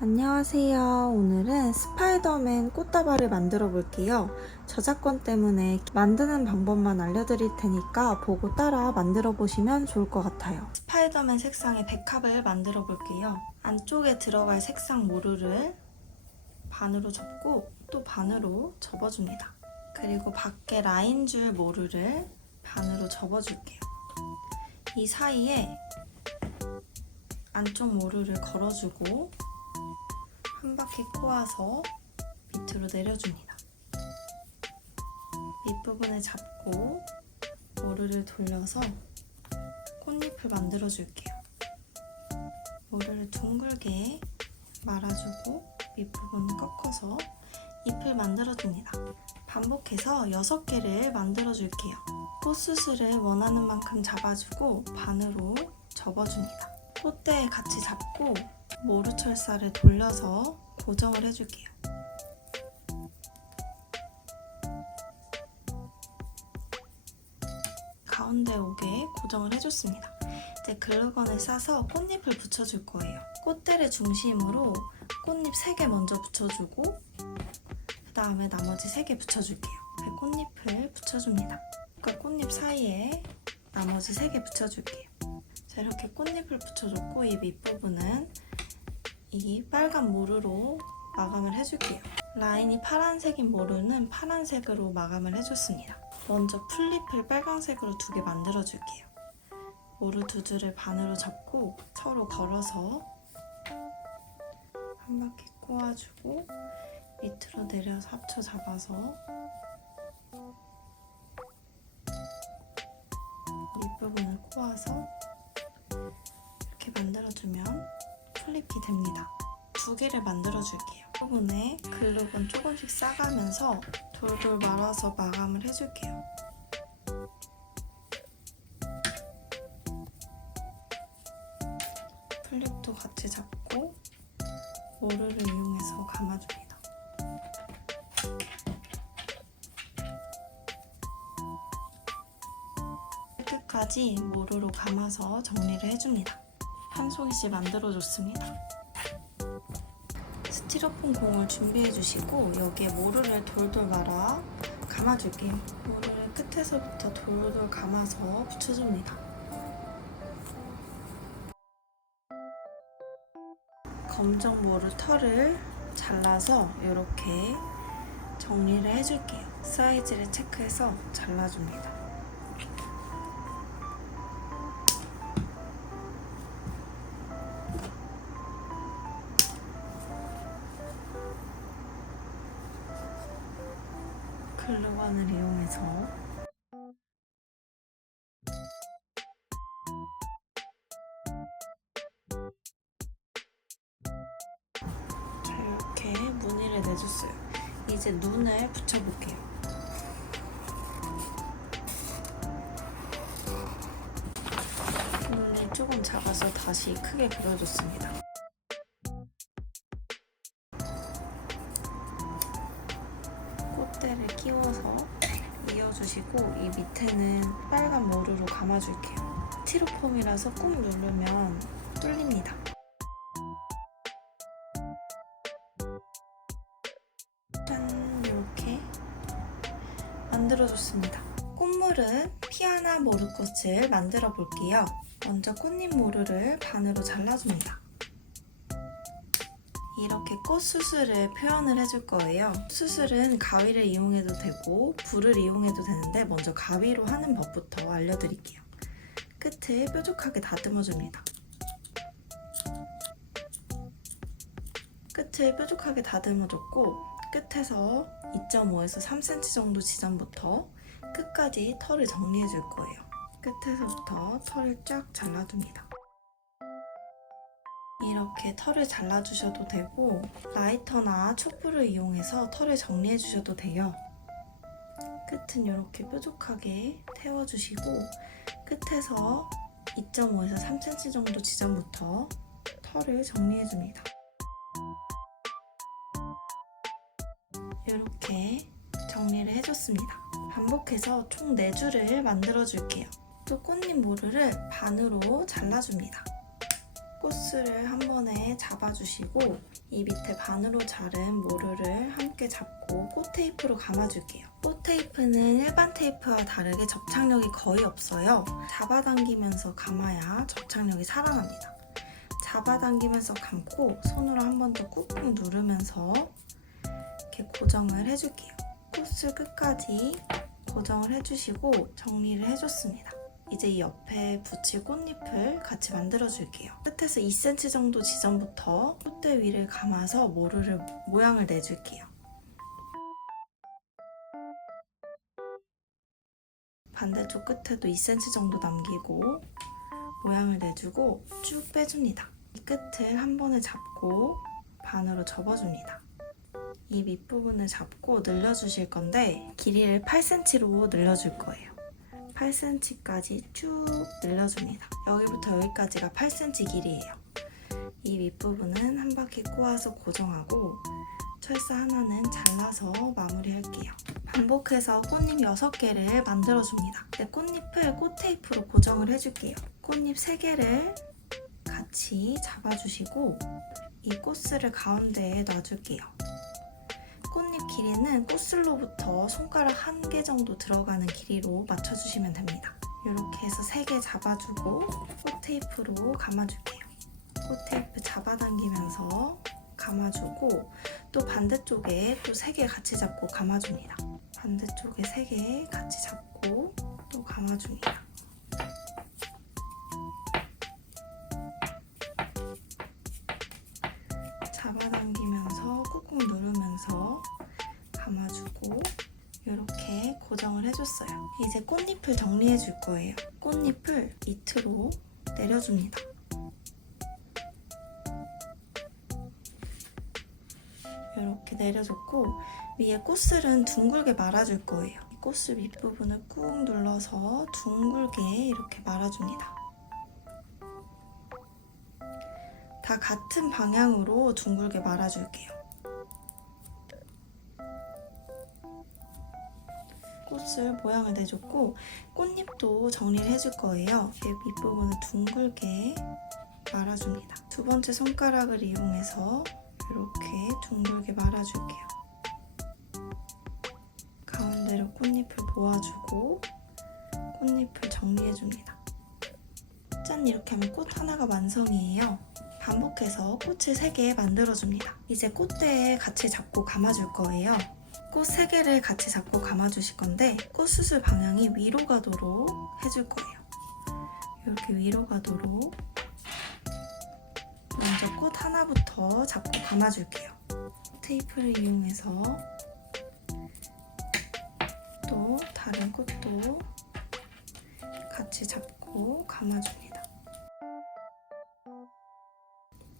안녕하세요. 오늘은 스파이더맨 꽃다발을 만들어 볼게요. 저작권 때문에 만드는 방법만 알려드릴 테니까 보고 따라 만들어 보시면 좋을 것 같아요. 스파이더맨 색상의 백합을 만들어 볼게요. 안쪽에 들어갈 색상 모루를 반으로 접고 또 반으로 접어줍니다. 그리고 밖에 라인줄 모루를 반으로 접어줄게요. 이 사이에 안쪽 모루를 걸어주고 한 바퀴 꼬아서 밑으로 내려줍니다. 밑부분을 잡고 모루를 돌려서 꽃잎을 만들어 줄게요. 모루를 둥글게 말아주고 밑부분을 꺾어서 잎을 만들어 줍니다. 반복해서 6개를 만들어 줄게요. 꽃수술을 원하는 만큼 잡아주고 반으로 접어줍니다. 꽃대에 같이 잡고 모루철사를 돌려서 고정을 해줄게요. 가운데 오게 고정을 해줬습니다. 이제 글루건을 싸서 꽃잎을 붙여줄 거예요. 꽃대를 중심으로 꽃잎 3개 먼저 붙여주고 그 다음에 나머지 3개 붙여줄게요. 꽃잎을 붙여줍니다. 꽃잎 사이에 나머지 3개 붙여줄게요. 자, 이렇게 꽃잎을 붙여줬고 이 밑부분은 이 빨간 모루로 마감을 해줄게요. 라인이 파란색인 모루는 파란색으로 마감을 해줬습니다. 먼저 풀잎을 빨간색으로 2개 만들어줄게요. 모루 2줄을 반으로 접고 서로 걸어서 한 바퀴 꼬아주고 밑으로 내려서 합쳐 잡아서 밑부분을 꼬아서 이렇게 만들어주면 풀잎이 됩니다. 2개를 만들어줄게요. 부분에 글루건 조금씩 싸가면서 돌돌 말아서 마감을 해줄게요. 풀잎도 같이 잡고 모루를 이용해서 감아줍니다. 끝까지 모루로 감아서 정리를 해줍니다. 한 송이씩 만들어줬습니다. 스티로폼 공을 준비해주시고 여기에 모루를 돌돌 말아 감아줄게요. 모루를 끝에서부터 돌돌 감아서 붙여줍니다. 검정 모루 털을 잘라서 이렇게 정리를 해줄게요. 사이즈를 체크해서 잘라줍니다. 글루건을 이용해서 자, 이렇게 무늬를 내줬어요. 이제 눈을 붙여볼게요. 눈을 조금 작아서 다시 크게 그려줬습니다. 꽃대를 끼워서 이어주시고 이 밑에는 빨간 모루로 감아줄게요. 스티로폼이라서 꾹 누르면 뚫립니다. 짠! 이렇게 만들어줬습니다. 꽃물은 피아나 모루꽃을 만들어 볼게요. 먼저 꽃잎 모루를 반으로 잘라줍니다. 이렇게 꽃 수술을 표현을 해줄 거예요. 수술은 가위를 이용해도 되고 불을 이용해도 되는데 먼저 가위로 하는 법부터 알려드릴게요. 끝을 뾰족하게 다듬어줍니다. 끝을 뾰족하게 다듬어줬고 끝에서 2.5에서 3cm 정도 지점부터 끝까지 털을 정리해줄 거예요. 끝에서부터 털을 쫙 잘라줍니다. 이렇게 털을 잘라주셔도 되고 라이터나 촛불을 이용해서 털을 정리해주셔도 돼요. 끝은 이렇게 뾰족하게 태워주시고 끝에서 2.5에서 3cm 정도 지점부터 털을 정리해줍니다. 이렇게 정리를 해줬습니다. 반복해서 총 4줄을 만들어줄게요. 또 꽃잎 모루를 반으로 잘라줍니다. 코스를 한 번에 잡아주시고 이 밑에 반으로 자른 모루를 함께 잡고 꽃 테이프로 감아줄게요. 꽃 테이프는 일반 테이프와 다르게 접착력이 거의 없어요. 잡아당기면서 감아야 접착력이 살아납니다. 잡아당기면서 감고 손으로 한 번 더 꾹꾹 누르면서 이렇게 고정을 해줄게요. 코스 끝까지 고정을 해주시고 정리를 해줬습니다. 이제 이 옆에 붙일 꽃잎을 같이 만들어줄게요. 끝에서 2cm 정도 지점부터 꽃대 위를 감아서 모양을 내줄게요. 반대쪽 끝에도 2cm 정도 남기고 모양을 내주고 쭉 빼줍니다. 이 끝을 한 번에 잡고 반으로 접어줍니다. 이 밑부분을 잡고 늘려주실 건데 길이를 8cm로 늘려줄 거예요. 8cm까지 쭉 늘려줍니다. 여기부터 여기까지가 8cm 길이에요. 이 밑부분은 한 바퀴 꼬아서 고정하고 철사 하나는 잘라서 마무리할게요. 반복해서 꽃잎 6개를 만들어줍니다. 꽃잎을 꽃 테이프로 고정을 해줄게요. 꽃잎 3개를 같이 잡아주시고 이 꽃슬을 가운데에 놔줄게요. 꽃잎 길이는 꽃슬로부터 손가락 1개 정도 들어가는 길이로 맞춰주시면 됩니다. 이렇게 해서 3개 잡아주고 꽃 테이프로 감아줄게요. 꽃 테이프 잡아당기면서 감아주고 또 반대쪽에 또 3개 같이 잡고 감아줍니다. 반대쪽에 3개 같이 잡고 또 감아줍니다. 잡아당기면서 꾹꾹 누르면서 감아주고 이렇게 고정을 해줬어요. 이제 꽃잎을 정리해 줄 거예요. 꽃잎을 밑으로 내려줍니다. 이렇게 내려줬고 위에 꽃슬은 둥글게 말아줄 거예요. 꽃슬 밑부분을 꾹 눌러서 둥글게 이렇게 말아줍니다. 다 같은 방향으로 둥글게 말아줄게요. 꽃을 모양을 내줬고 꽃잎도 정리를 해줄 거예요. 밑부분을 둥글게 말아줍니다. 두 번째 손가락을 이용해서 이렇게 둥글게 말아줄게요. 가운데로 꽃잎을 모아주고 꽃잎을 정리해줍니다. 짠! 이렇게 하면 꽃 하나가 완성이에요. 반복해서 꽃을 3개 만들어줍니다. 이제 꽃대에 같이 잡고 감아줄 거예요. 꽃 3개를 같이 잡고 감아주실 건데 꽃 수술 방향이 위로 가도록 해줄 거예요. 이렇게 위로 가도록 먼저 꽃 하나부터 잡고 감아줄게요. 테이프를 이용해서 또 다른 꽃도 같이 잡고 감아줍니다.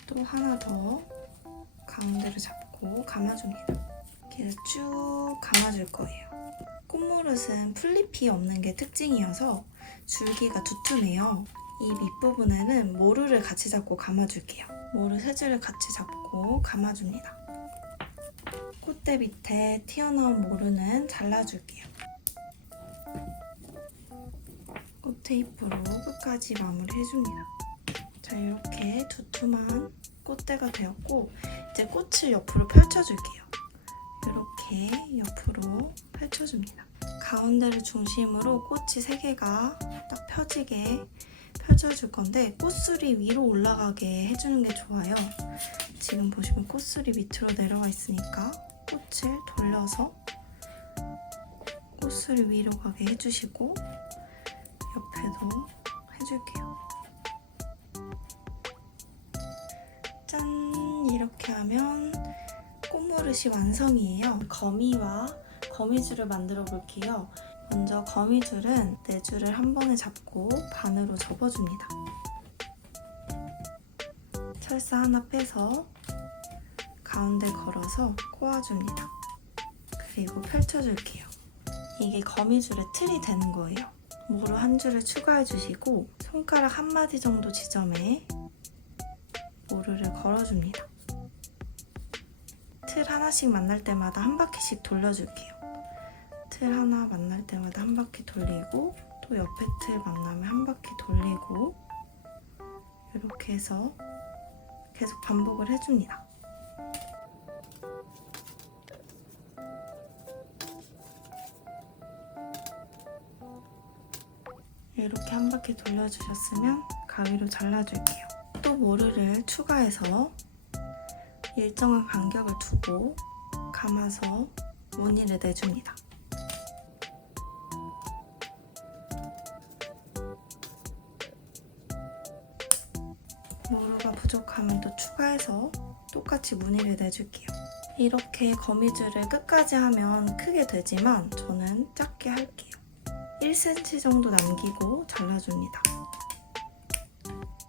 또 하나 더 가운데로 잡고 감아줍니다. 이렇게 쭉 감아줄 거예요. 꽃무릇은 풀잎이 없는 게 특징이어서 줄기가 두툼해요. 이 밑부분에는 모루를 같이 잡고 감아줄게요. 모루 3줄을 같이 잡고 감아줍니다. 꽃대 밑에 튀어나온 모루는 잘라줄게요. 꽃 테이프로 끝까지 마무리해줍니다. 자, 이렇게 두툼한 꽃대가 되었고 이제 꽃을 옆으로 펼쳐줄게요. 이렇게 옆으로 펼쳐줍니다. 가운데를 중심으로 꽃이 3개가 딱 펴지게 펼쳐줄 건데 꽃술이 위로 올라가게 해주는 게 좋아요. 지금 보시면 꽃술이 밑으로 내려가 있으니까 꽃을 돌려서 꽃술이 위로 가게 해주시고 옆에도 해줄게요. 짠! 이렇게 하면 꽃무릇이 완성이에요. 거미와 거미줄을 만들어 볼게요. 먼저 거미줄은 4줄을 한 번에 잡고 반으로 접어줍니다. 철사 하나 빼서 가운데 걸어서 꼬아줍니다. 그리고 펼쳐줄게요. 이게 거미줄의 틀이 되는 거예요. 모루 1줄을 추가해 주시고 손가락 1마디 정도 지점에 모루를 걸어줍니다. 틀 하나씩 만날 때마다 한 바퀴씩 돌려줄게요. 틀 하나 만날 때마다 한 바퀴 돌리고 또 옆에 틀 만나면 한 바퀴 돌리고 이렇게 해서 계속 반복을 해줍니다. 이렇게 한 바퀴 돌려주셨으면 가위로 잘라줄게요. 또 모루를 추가해서 일정한 간격을 두고 감아서 무늬를 내줍니다. 모루가 부족하면 또 추가해서 똑같이 무늬를 내줄게요. 이렇게 거미줄을 끝까지 하면 크게 되지만 저는 작게 할게요. 1cm 정도 남기고 잘라줍니다.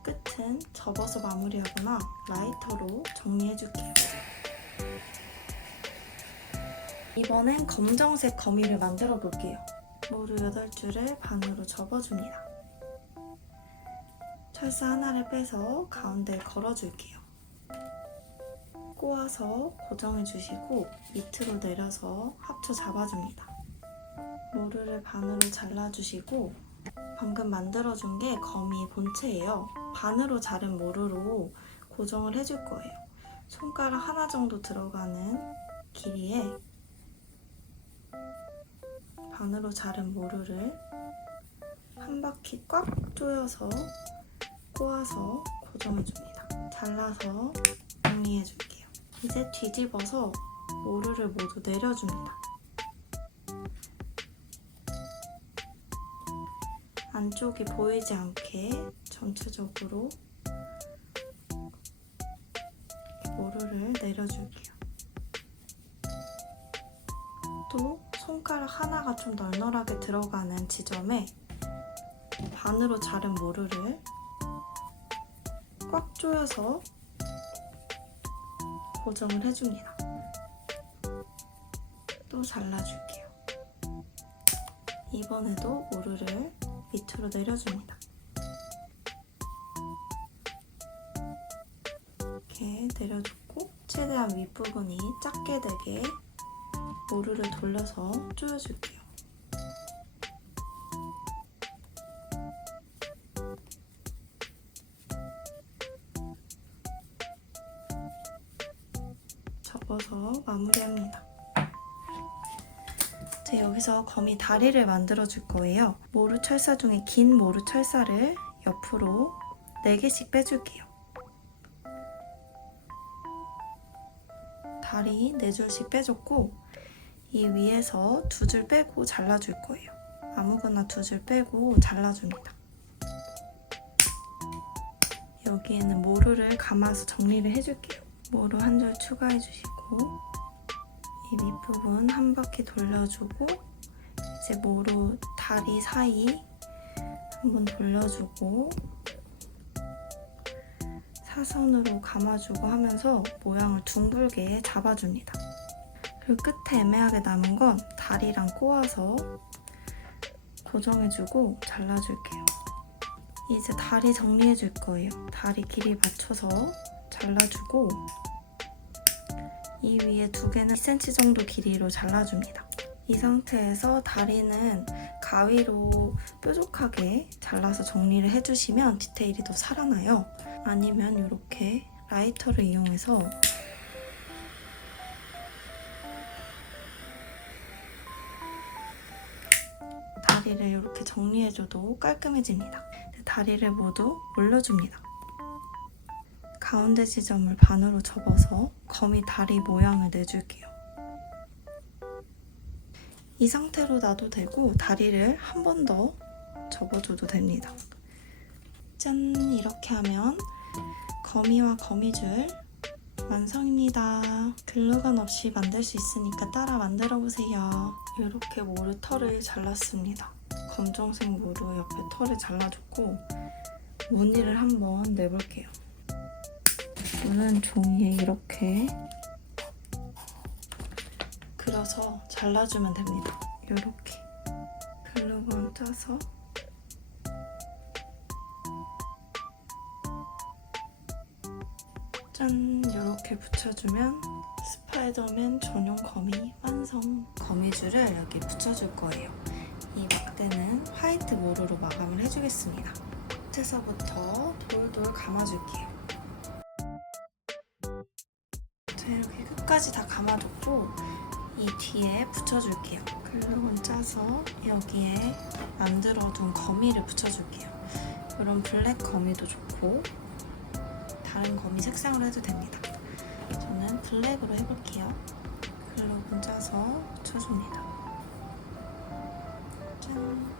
끝은 접어서 마무리하거나 라이터로 정리해줄게요. 이번엔 검정색 거미를 만들어 볼게요. 모루 8줄을 반으로 접어줍니다. 철사 하나를 빼서 가운데에 걸어줄게요. 꼬아서 고정해주시고 밑으로 내려서 합쳐 잡아줍니다. 모루를 반으로 잘라주시고 방금 만들어준 게 거미 본체예요. 반으로 자른 모루로 고정을 해줄 거예요. 손가락 하나 정도 들어가는 길이에 반으로 자른 모루를 한 바퀴 꽉 조여서 꼬아서 고정해줍니다. 잘라서 정리해줄게요. 이제 뒤집어서 모루를 모두 내려줍니다. 안쪽이 보이지 않게 전체적으로 모루를 내려줄게요. 또 손가락 하나가 좀 널널하게 들어가는 지점에 반으로 자른 모루를 꽉 조여서 고정을 해줍니다. 또 잘라줄게요. 이번에도 모루를 밑으로 내려줍니다. 이렇게 내려줬고 최대한 윗부분이 작게 되게 모루를 돌려서 조여줄게요. 접어서 마무리합니다. 이제 여기서 거미 다리를 만들어 줄 거예요. 모루 철사 중에 긴 모루 철사를 옆으로 4개씩 빼줄게요. 다리 4줄씩 빼줬고 이 위에서 2줄 빼고 잘라줄 거예요. 아무거나 2줄 빼고 잘라줍니다. 여기에는 모루를 감아서 정리를 해줄게요. 모루 한 줄 추가해 주시고 이 밑부분 한 바퀴 돌려주고 이제 모루 다리 사이 한번 돌려주고 사선으로 감아주고 하면서 모양을 둥글게 잡아줍니다. 그리고 끝에 애매하게 남은 건 다리랑 꼬아서 고정해주고 잘라줄게요. 이제 다리 정리해줄 거예요. 다리 길이 맞춰서 잘라주고 이 위에 2개는 2cm 정도 길이로 잘라줍니다. 이 상태에서 다리는 가위로 뾰족하게 잘라서 정리를 해주시면 디테일이 더 살아나요. 아니면 이렇게 라이터를 이용해서 다리를 이렇게 정리해줘도 깔끔해집니다. 다리를 모두 올려줍니다. 가운데 지점을 반으로 접어서 거미 다리 모양을 내줄게요. 이 상태로 놔도 되고 다리를 한 번 더 접어줘도 됩니다. 짠! 이렇게 하면 거미와 거미줄 완성입니다. 글루건 없이 만들 수 있으니까 따라 만들어보세요. 이렇게 모루 털을 잘랐습니다. 검정색 모루 옆에 털을 잘라줬고 무늬를 한번 내볼게요. 무는 종이에 이렇게 그려서 잘라주면 됩니다. 이렇게 글루건 짜서 짠! 이렇게 붙여주면 스파이더맨 전용 거미 완성! 거미줄을 여기 붙여줄 거예요. 이 막대는 화이트 모루로 마감을 해주겠습니다. 끝에서부터 돌돌 감아줄게요. 이렇게 끝까지 다 감아줬고 이 뒤에 붙여줄게요. 글루건 짜서 여기에 만들어둔 거미를 붙여줄게요. 이런 블랙 거미도 좋고 다른 거미 색상으로 해도 됩니다. 저는 블랙으로 해볼게요. 글루건 짜서 붙여줍니다. 짠!